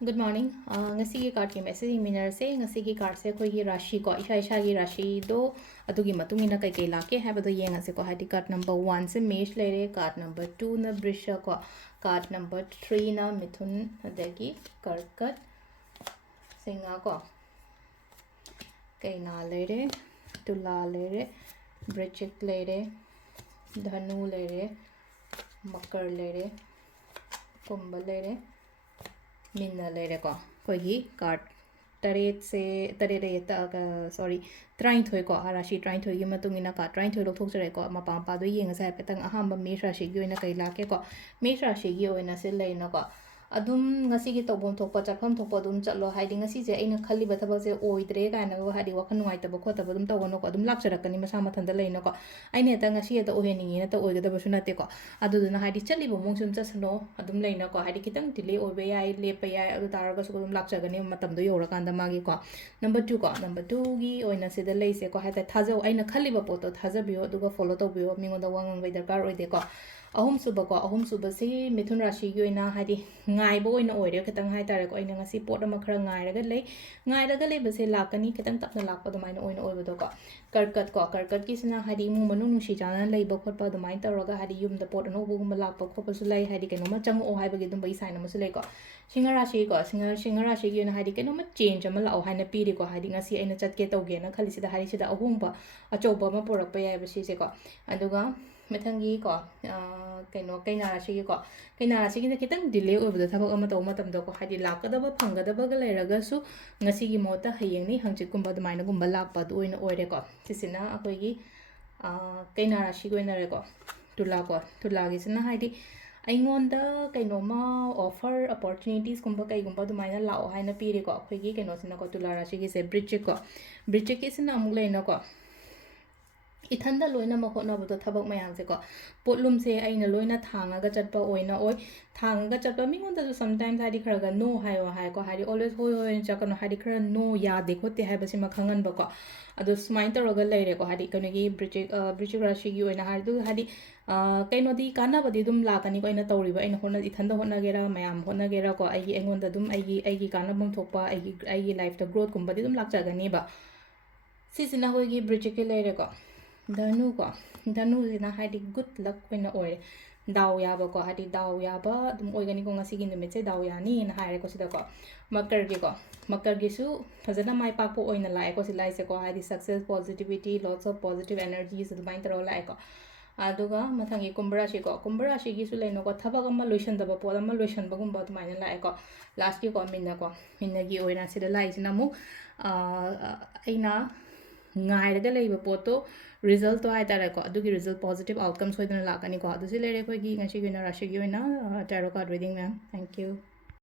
Good morning. Ngasi gi card ki message minner se ngasi gi card se koi gi rashi ko isha gi rashi do adugi matungina kai kai lake have do yeng ase ko hadi card number 1 se mesh lere card number 2 na brisha ko card number 3 na mithun adagi karkat singa ko kai na lere tula lere brichik lere dhanu lere makar lere kumbha lere minna lere ko koi gi card taret se tarere ta sorry trying thoi ko arashi trying thoi gi matungina ka trying thoi lok thok jare ko mapam pa do yenga sa petang ahamba me rashi gi oina kai lake ko me rashi gi oina se leina ko adum ngasi gi tobom thokpa chakam thokpa dum chalo haidi ngasi je aina khali ba thaba se oidre kaina go hadi wakhan nuai taba khota ba dum tawono ko dum lakcharakani masa mathanda leina ko aine ta ngasi ta oheningi na ta oigada ba sunate ko aduduna haidi chali bo mongsun chasno adum leina ko haidi kitang delay obe yai lepa yai adu taraga su dum lakchagani matam do yora kanda magi ko number 2 ko number 2 gi oina se da leise ko haita thajo aina khali ba poto thaja biyo aduga follow to biyo mingoda wangang wei darkar oide ko ahum suba ko ahum suba se mithun rashi gi oina haidi ngai bo oina oire kitang hai tare ko aina ngasi pot ama khara ngai raga lei base lakani kitang tapna lakpa do maina oina oibo do ko karkat ki sina haidi mu manu nushi jana lei ba khotpa do main taraga haidi yum da pot no bu gum lakpa khopa su lei haidi keno ma chang o hai ba gi dum bai sign ma su lei ko singa rashi gi oina haidi keno ma change ama la o haina piri ko haidi ngasi aina chatke tawge na khali sida haidi sida ahum ba achoba ma porak pa yai ba si se ko aduga methangi ko kaino kaina rashi gi ko kaina rashi gi kitang delay oibda thabak ama taw matam do ko haidi lakadaba phanggadaba ga leiraga su ngasi gi mota hayeng ni hangchit kumba du maina gumba lakpa du oina oire ko sisina akoi gi kaina rashi gi oina re ko tula gi sina haidi aingonda kainoma offer opportunities kumba kai gumba du maina lao haina piri ko akoi gi kaino sina ko tula rashi gi se bridge ki sina amuk leina ko ithanda loina ma khona bu thabak mayam se ko potlum se aina loina thanga ga chatpa oina oi thanga ga chatpa mingon da sometimes hadi khara ga no hai ko hadi always hoi chakano hadi khara no ya dekho te hai basima khangan ba ko adu smain ta roga leire ko hadi kano gi bridge rashi gi oina hadi hadi kaino di kana ba di dum la kani ko ina tawri ba ina hona ithanda hona gera mayam hona gera ko ai engon da dum ai kana bum thokpa ai life ta growth kumba di dum lakcha gani ba sisina hoi gi bridge ke leire ko dhanu sina haidi good luck oina oire daw yaba ko hadi daw yaba dum oigani ko ngasi gi numit se daw yani na haire ko sida ko makar gi su fazana mai pak po oina lai ko silai se ko hadi success positivity lots of positive energies dumain taro lai ko aduga mathangi kumbra shi gi su leino ko thabak ama loisan daba po ama loisan bagum ba dumain lai ko last ki ko minna gi oina sida lai sina mu aina ngairaga leiba poto result to hai tare ko adugi result positive outcomes hoidana lakani ko adu si lere ko gi ngashi gi na rashi gi na tarot card reading ma'am thank you